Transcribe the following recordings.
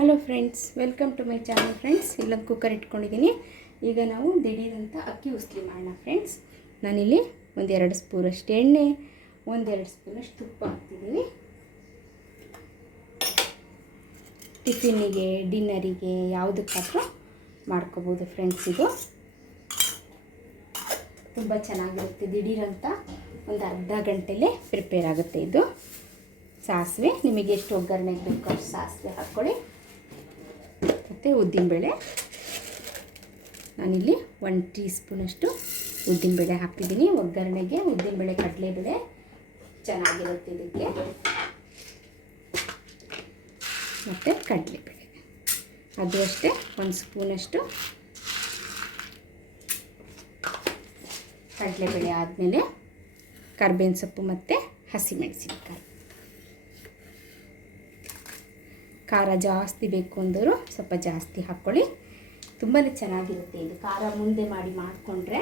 Hello friends, welcome to my channel friends. ಇಲ್ಲೊಂದು cooker ಇಟ್ಕೊಂಡಿದ್ದೀನಿ. ಈಗ ನಾವು ದಿಢೀರಂತ ಅಕ್ಕಿ ಉಸ್ಲಿ ಮಾಡೋಣ ಫ್ರೆಂಡ್ಸ್. ನಾನಿಲ್ಲಿ 1-2 ಸ್ಪೂನಷ್ಟು ಎಣ್ಣೆ, 1-2 ಸ್ಪೂನಷ್ಟು ತುಪ್ಪ ಹಾಕ್ತಿದ್ದೀನಿ. ಟಿಫಿನಿಗೆ, ಡಿನ್ನರಿಗೆ ಯಾವುದಕ್ಕಾದರೂ ಮಾಡ್ಕೋಬೋದು ಫ್ರೆಂಡ್ಸ್. ಇದು ತುಂಬ ಚೆನ್ನಾಗಿರುತ್ತೆ. ದಿಢೀರಂತ ಒಂದು ಅರ್ಧ ಗಂಟೆಲೇ ಪ್ರಿಪೇರ್ ಆಗುತ್ತೆ ಇದು. ಸಾಸಿವೆ, ನಿಮಗೆ ಎಷ್ಟು ಒಗ್ಗರಣೆಗೆ ಬೇಕೋ ಅಷ್ಟು ಸಾಸಿವೆ ಹಾಕ್ಕೊಳ್ಳಿ. ಮತ್ತು ಉದ್ದಿನಬೇಳೆ, ನಾನಿಲ್ಲಿ 1 ಟೀ ಸ್ಪೂನಷ್ಟು ಉದ್ದಿನಬೇಳೆ ಹಾಕ್ತಿದ್ದೀನಿ ಒಗ್ಗರಣೆಗೆ. ಉದ್ದಿನಬೇಳೆ, ಕಡಲೆಬೇಳೆ ಚೆನ್ನಾಗಿರುತ್ತೆ ಇದಕ್ಕೆ. ಮತ್ತು ಕಡಲೆಬೇಳೆ ಅದು ಅಷ್ಟೇ 1 ಸ್ಪೂನಷ್ಟು ಕಡಲೆಬೇಳೆ. ಆದಮೇಲೆ ಕರಿಬೇವಿನ ಸೊಪ್ಪು ಮತ್ತು ಹಸಿಮೆಣಸಿನಕಾಯಿ. ಖಾರ ಜಾಸ್ತಿ ಬೇಕು ಅಂದವರು ಸ್ವಲ್ಪ ಜಾಸ್ತಿ ಹಾಕ್ಕೊಳ್ಳಿ. ತುಂಬಾ ಚೆನ್ನಾಗಿರುತ್ತೆ ಇದು. ಖಾರ ಮುಂದೆ ಮಾಡಿಕೊಂಡ್ರೆ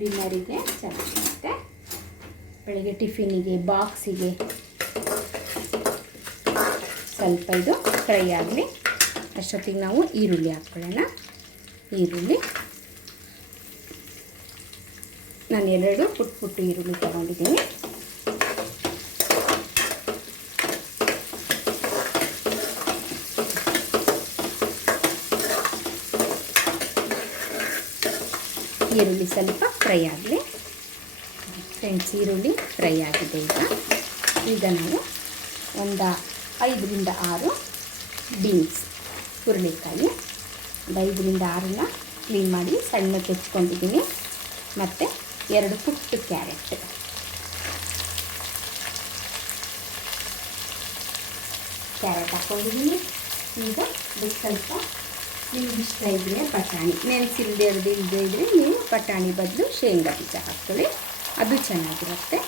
ಡಿನ್ನರಿಗೆ ಚೆನ್ನಾಗಿರುತ್ತೆ. ಬೆಳಗ್ಗೆ ಟಿಫಿನಿಗೆ, ಬಾಕ್ಸಿಗೆ ಸ್ವಲ್ಪ ಇದು ಫ್ರೈ ಆಗಲಿ. ಅಷ್ಟೊತ್ತಿಗೆ ನಾವು ಈರುಳ್ಳಿ ಹಾಕ್ಕೊಳ್ಳೋಣ. ಈರುಳ್ಳಿ ನಾನು 2 ಪುಟ್ಟ ಈರುಳ್ಳಿ ತೊಗೊಂಡಿದ್ದೀನಿ. ಈರುಳ್ಳಿ ಸ್ವಲ್ಪ ಫ್ರೈ ಆಗಲಿ ಫ್ರೆಂಡ್ಸ್. ಈರುಳ್ಳಿ ಫ್ರೈ ಆಗಿದೆ. ಈಗ ನಾವು 5-6 ಬೀನ್ಸ್, ಹುರುಳಿಕಾಯಿ, 5-6 ಕ್ಲೀನ್ ಮಾಡಿ ಸಣ್ಣಕ್ಕೆ ಹೆಚ್ಕೊಂಡಿದ್ದೀನಿ. ಮತ್ತು 2 ಪುಟ್ಟ ಕ್ಯಾರೆಟ್. ಹಾಕ್ಕೊಂಡಿದ್ದೀನಿ. ಈಗ ಸ್ವಲ್ಪ ನಿಮ್ಗೆ ಇಷ್ಟ ಇದ್ದರೆ ಬಟಾಣಿ, ನೆನೆಸಿಲ್ಲದೆ ಇಲ್ಲದೆ ಇದ್ದರೆ ನೀವು ಬಟಾಣಿ ಬದಲು ಶೇಂಗಾ ಬೀಜ ಹಾಕ್ಕೊಳ್ಳಿ, ಅದು ಚೆನ್ನಾಗಿರುತ್ತೆ.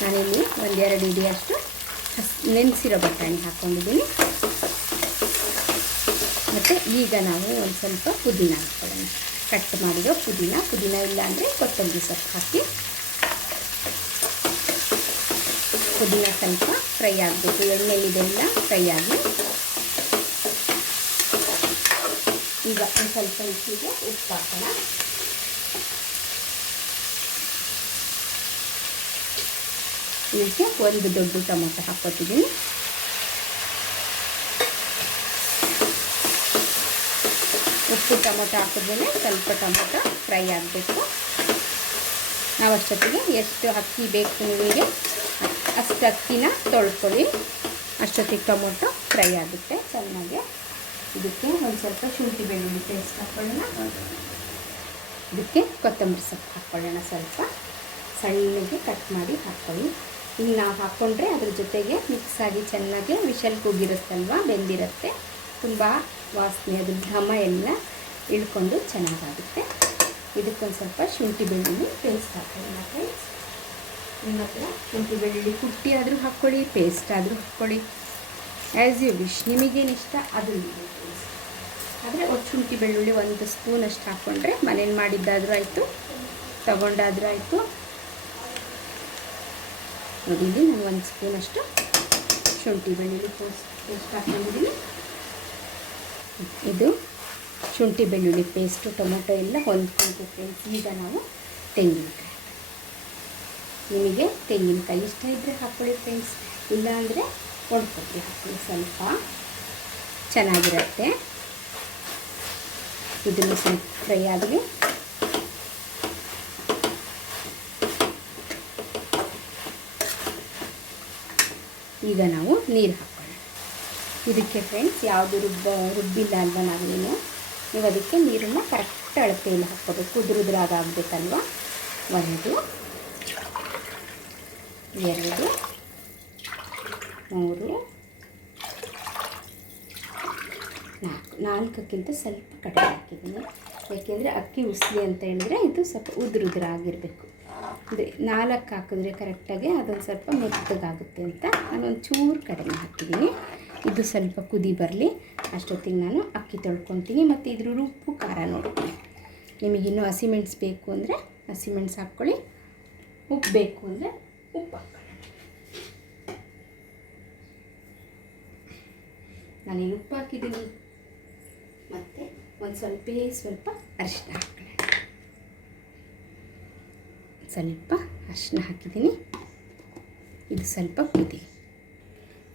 ನಾನಿಲ್ಲಿ 1-2 ಹಿಡಿಯಷ್ಟು ನೆನೆಸಿರೋ ಬಟಾಣಿ ಹಾಕ್ಕೊಂಡಿದ್ದೀನಿ. ಮತ್ತು ಈಗ ನಾವು ಒಂದು ಸ್ವಲ್ಪ ಪುದೀನ ಹಾಕ್ಕೊಳ್ಳೋಣ. ಕಟ್ ಮಾಡಿರೋ ಪುದೀನ ಇಲ್ಲ ಅಂದರೆ ಕೊತ್ತಂಬರಿ ಸೊಪ್ಪು ಹಾಕಿ. ಪುದೀನ ಸ್ವಲ್ಪ ಫ್ರೈ ಆಗಬೇಕು, ಎಣ್ಣೆಲಿದೆಲ್ಲ ಫ್ರೈ ಆಗಿ. ಈಗ ಒಂದು ಸ್ವಲ್ಪ ರುಚಿಗೆ ಉಪ್ಪು ಹಾಕೋಣ. ಇದಕ್ಕೆ 1 ದೊಡ್ಡ ಟೊಮೊಟೊ ಹಾಕ್ಕೊತಿದ್ದೀನಿ. ಉಪ್ಪು ಟೊಮೊಟೊ ಹಾಕಿದ್ಮೇಲೆ ಸ್ವಲ್ಪ ಟೊಮೊಟೊ ಫ್ರೈ ಆಗಬೇಕು. ನಾವು ಅಷ್ಟೊತ್ತಿಗೆ ಎಷ್ಟು ಅಕ್ಕಿ ಬೇಕು ನಿಮಗೆ ಅಷ್ಟು ಅಕ್ಕಿನ ತೊಳ್ಕೊಳ್ಳಿ. ಅಷ್ಟೊತ್ತಿಗೆ ಟೊಮೊಟೊ ಫ್ರೈ ಆಗುತ್ತೆ ಚೆನ್ನಾಗಿ. ಇದಕ್ಕೆ ಒಂದು ಸ್ವಲ್ಪ ಶುಂಠಿ ಬೆಳ್ಳುಳ್ಳಿ ಪೇಸ್ಟ್ ಹಾಕ್ಕೊಳ್ಳೋಣ. ಇದಕ್ಕೆ ಕೊತ್ತಂಬರಿ ಸೊಪ್ಪು ಹಾಕ್ಕೊಳ್ಳೋಣ. ಸ್ವಲ್ಪ ಸಣ್ಣಗೆ ಕಟ್ ಮಾಡಿ ಹಾಕ್ಕೊಳ್ಳಿ. ಹಿಂಗೆ ನಾವು ಹಾಕ್ಕೊಂಡ್ರೆ ಅದ್ರ ಜೊತೆಗೆ ಮಿಕ್ಸ್ ಆಗಿ ಚೆನ್ನಾಗಿ ವಿಷಲ್ ಕೂಗಿರುತ್ತಲ್ವ, ಬೆಂದಿರುತ್ತೆ. ತುಂಬ ವಾಸನೆ, ಅದ್ರ ಘಮ ಎಲ್ಲ ಇಳ್ಕೊಂಡು ಚೆನ್ನಾಗಾಗುತ್ತೆ. ಇದಕ್ಕೊಂದು ಸ್ವಲ್ಪ ಶುಂಠಿ ಬೆಳ್ಳುಳ್ಳಿ ಪೇಸ್ಟ್ ಹಾಕ್ಕೊಳ್ಳೋಣ ಫ್ರೆಂಡ್ಸ್. ನಿಮ್ಮ ಹತ್ರ ಶುಂಠಿ ಬೆಳ್ಳುಳ್ಳಿ ಕುಟ್ಟಿ ಆದರೂ ಹಾಕ್ಕೊಳ್ಳಿ, ಪೇಸ್ಟ್ ಆದರೂ ಹಾಕ್ಕೊಳ್ಳಿ, ಆ್ಯಸ್ ಯು ವಿಶ್. ನಿಮಗೇನಿಷ್ಟ ಅದು ಆದರೆ ಒಂದು ಶುಂಠಿ ಬೆಳ್ಳುಳ್ಳಿ 1 ಸ್ಪೂನಷ್ಟು ಹಾಕ್ಕೊಂಡ್ರೆ ಮನೇಲಿ ಮಾಡಿದ್ದಾದರೂ ಆಯಿತು, ತಗೊಂಡಾದರೂ ಆಯಿತು. ನೋಡಿ, ಇಲ್ಲಿ ನಾನು 1 ಸ್ಪೂನಷ್ಟು ಶುಂಠಿ ಬೆಳ್ಳುಳ್ಳಿ ಪೇಸ್ಟ್ ಹಾಕ್ಕೊಂಡಿದ್ದೀನಿ. ಇದು ಶುಂಠಿ ಬೆಳ್ಳುಳ್ಳಿ ಪೇಸ್ಟು ಟೊಮೊಟೊ ಎಲ್ಲ ಹೊಂದ್ಕೊಂಡು ಫ್ರೆಂಡ್ಸ್. ಈಗ ನಾವು ತೆಂಗಿನಕಾಯಿ, ನಿಮಗೆ ತೆಂಗಿನಕಾಯಿ ಇಷ್ಟ ಇದ್ದರೆ ಹಾಕ್ಕೊಳ್ಳಿ ಫ್ರೆಂಡ್ಸ್, ಇಲ್ಲ ಅಂದರೆ ಒಣಕೊಬ್ಬರಿ ಹಾಕ್ಕೊಳ್ಳಿ, ಸ್ವಲ್ಪ ಚೆನ್ನಾಗಿರುತ್ತೆ. ಇದನ್ನು ಸ್ವಲ್ಪ ಫ್ರೈ ಆಗಲಿ. ಈಗ ನಾವು ನೀರು ಹಾಕೋಣ. ಇದಕ್ಕೆ ಫ್ರೆಂಡ್ಸ್ ಯಾವುದು ರುಬ್ಬಿಲ್ಲ ಅಲ್ವ ನಾವೇನು, ನೀವು ಅದಕ್ಕೆ ನೀರನ್ನು ಕರೆಕ್ಟ್ ಅಳತೆಯಲ್ಲಿ ಹಾಕ್ಕೋಬೇಕು. ಉದುರುದ್ರಾಗಬೇಕಲ್ವ. 1 2 3 4ಕ್ಕಿಂತ ಸ್ವಲ್ಪ ಕಡಿಮೆ ಹಾಕಿದ್ದೀನಿ. ಯಾಕೆಂದರೆ ಅಕ್ಕಿ ಉಸ್ಲಿ ಅಂತ ಹೇಳಿದ್ರೆ ಇದು ಸ್ವಲ್ಪ ಉದುರಾಗಿರಬೇಕು. ಅಂದರೆ 4 ಹಾಕಿದ್ರೆ ಕರೆಕ್ಟಾಗಿ ಅದೊಂದು ಸ್ವಲ್ಪ ಮೆತ್ತಗಾಗುತ್ತೆ ಅಂತ ನಾನೊಂದು ಚೂರು ಕಡಿಮೆ ಹಾಕಿದ್ದೀನಿ. ಇದು ಸ್ವಲ್ಪ ಕುದಿ ಬರಲಿ. ಅಷ್ಟೊತ್ತಿಗೆ ನಾನು ಅಕ್ಕಿ ತೊಳ್ಕೊತೀನಿ. ಮತ್ತು ಇದ್ರ ಉಪ್ಪು ಖಾರ ನೋಡ್ತೀನಿ. ನಿಮಗಿನ್ನೂ ಹಸಿಮೆಣಸು ಬೇಕು ಅಂದರೆ ಹಸಿಮೆಣಸು ಹಾಕ್ಕೊಳ್ಳಿ, ಉಪ್ಪು ಬೇಕು ಅಂದರೆ ಉಪ್ಪು ಹಾಕ್ಕೊಳ್ಳಿ. ನಾನಿಲ್ಲಿ ಉಪ್ಪು ಹಾಕಿದ್ದೀನಿ, ಮತ್ತು ಒಂದು ಸ್ವಲ್ಪ ಅರಿಶಿನ ಹಾಕೋಣ. ಸ್ವಲ್ಪ ಅರಿಶಿನ ಹಾಕಿದ್ದೀನಿ. ಇದು ಸ್ವಲ್ಪ ಕುದಿ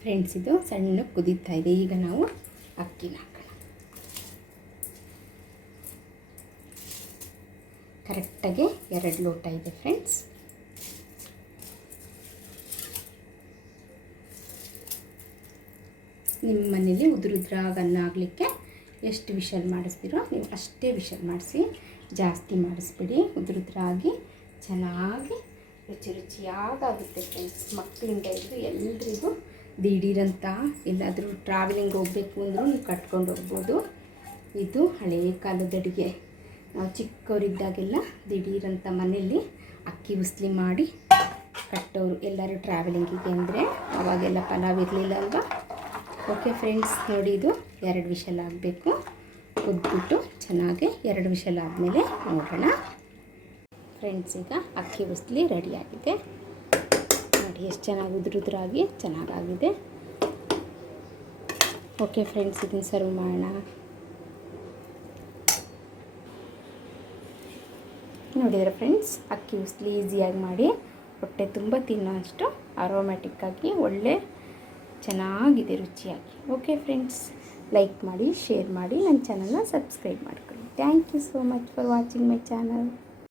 ಫ್ರೆಂಡ್ಸ್, ಇದು ಸಣ್ಣ ಕುದೀತಾ ಇದೆ. ಈಗ ನಾವು ಅಕ್ಕಿನ ಹಾಕೋಣ. ಕರೆಕ್ಟಾಗಿ 2 ಲೋಟ ಇದೆ ಫ್ರೆಂಡ್ಸ್. ನಿಮ್ಮ ಮನೇಲಿ ಉದುರುದ್ರಾಗ ಅನ್ನ ಆಗಲಿಕ್ಕೆ ಎಷ್ಟು ವಿಷಲ್ ಮಾಡಿಸ್ತೀರೋ ನೀವು ಅಷ್ಟೇ ವಿಷಲ್ ಮಾಡಿಸಿ, ಜಾಸ್ತಿ ಮಾಡಿಸ್ಬಿಡಿ. ಉದುರುದ್ರಾಗಿ ಚೆನ್ನಾಗಿ ರುಚಿಯಾಗುತ್ತೆ ಫ್ರೆಂಡ್ಸ್. ಮಕ್ಕಳಿಂದ ಹಿಡಿದು ಎಲ್ರಿಗೂ ದಿಢೀರಂತ ಎಲ್ಲಾದರೂ ಟ್ರಾವೆಲಿಂಗ್ ಹೋಗಬೇಕು ಅಂದರೂ ನೀವು ಕಟ್ಕೊಂಡು ಹೋಗ್ಬೋದು. ಇದು ಹಳೆಯ ಕಾಲದ ಅಡುಗೆ. ನಾವು ಚಿಕ್ಕವರಿದ್ದಾಗೆಲ್ಲ ದಿಢೀರಂತ ಮನೆಯಲ್ಲಿ ಅಕ್ಕಿ ಉಸ್ಲಿ ಮಾಡಿ ಕಟ್ಟೋರು ಎಲ್ಲರೂ ಟ್ರಾವೆಲಿಂಗಿಗೆ. ಅಂದರೆ ಅವಾಗೆಲ್ಲ ಪಲಾವ್ ಇರಲಿಲ್ಲ ಅಲ್ವಾ. ಓಕೆ ಫ್ರೆಂಡ್ಸ್, ನೋಡಿ ಇದು 2 ವಿಷಲ್ ಆಗಬೇಕು. ಕುದ್ಬಿಟ್ಟು ಚೆನ್ನಾಗಿ 2 ವಿಷಲ್ ಆದಮೇಲೆ ನೋಡೋಣ ಫ್ರೆಂಡ್ಸ್. ಈಗ ಅಕ್ಕಿ ಉಸ್ಲಿ ರೆಡಿಯಾಗಿದೆ ನೋಡಿ, ಎಷ್ಟು ಚೆನ್ನಾಗಿ ಉದುರುದ್ರಾಗಿ ಚೆನ್ನಾಗಾಗಿದೆ. ಓಕೆ ಫ್ರೆಂಡ್ಸ್, ಇದನ್ನು ಸರ್ವ್ ಮಾಡೋಣ. ನೋಡಿದರೆ ಫ್ರೆಂಡ್ಸ್, ಅಕ್ಕಿ ಉಸ್ಲಿ ಈಸಿಯಾಗಿ ಮಾಡಿ ಹೊಟ್ಟೆ ತುಂಬ ತಿನ್ನೋ ಅಷ್ಟು ಅರೋಮ್ಯಾಟಿಕ್ಕಾಗಿ ಒಳ್ಳೆ ಚೆನ್ನಾಗಿದೆ ರುಚಿಯಾಗಿ. ಓಕೆ ಫ್ರೆಂಡ್ಸ್, ಲೈಕ್ ಮಾಡಿ, ಶೇರ್ ಮಾಡಿ, ನನ್ನ ಚಾನಲ್ನ ಸಬ್ಸ್ಕ್ರೈಬ್ ಮಾಡ್ಕೊಳ್ಳಿ. Thank you so much for watching my channel.